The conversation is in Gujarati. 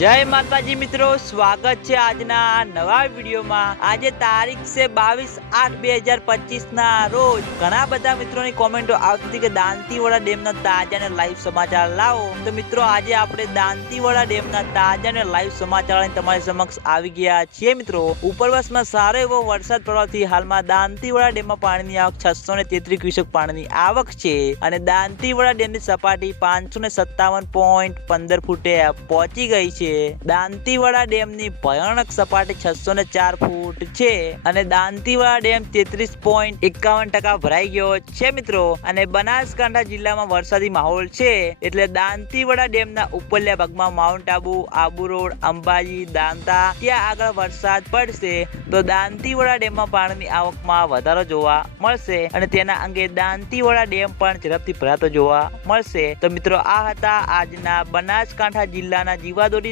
જય માતાજી મિત્રો, સ્વાગત છે આજના નવા વિડીયોમાં. આજે તારીખ છે બાવીસ આઠ બે હજાર પચીસ ના રોજ. ઘણા બધા મિત્રોની કોમેન્ટો આવતી હતી કે દાંતીવાડા ડેમના તાજા અને લાઈવ સમાચાર લાવો. તો મિત્રો, આજે આપણે દાંતીવાડા ડેમના તાજા અને લાઈવ સમાચાર તમારી સમક્ષ આવી ગયા છીએ મિત્રો. ઉપરવાસમાં સારો એવો વરસાદ પડવાથી હાલમાં દાંતીવાડા ડેમમાં પાણીની આવક છસો ને તેત્રીસ ક્યુસેક પાણીની આવક છે. અને દાંતીવાડા ડેમની સપાટી પાંચસો ને સત્તાવન પોઈન્ટ પંદર ફૂટે પહોંચી ગઈ છે. દાંતીવાડા ડેમની ભયાનક સપાટી છસો ને ચાર ફૂટ છે અને દાંતીવાડા ડેમ તેત્રીસ પોઈન્ટ એકાવન ટકા ભરાઈ ગયો છે મિત્રો. અને બનાસકાંઠા જિલ્લામાં વરસાદી માહોલ છે. એટલે દાંતીવાડા ડેમના ઉપરલા ભાગમાં માઉન્ટ આબુ આબુ રોડ, અંબાજી, દાંતા ત્યાં આગળ વરસાદ પડશે તો દાંતીવાડા ડેમમાં પાણીની આવકમાં વધારો જોવા મળશે અને તેના અંગે દાંતીવાડા ડેમ પણ ઝડપથી ભરાતો જોવા મળશે. તો મિત્રો આ હતા આજના બનાસકાંઠા જિલ્લાના જીવાદોરી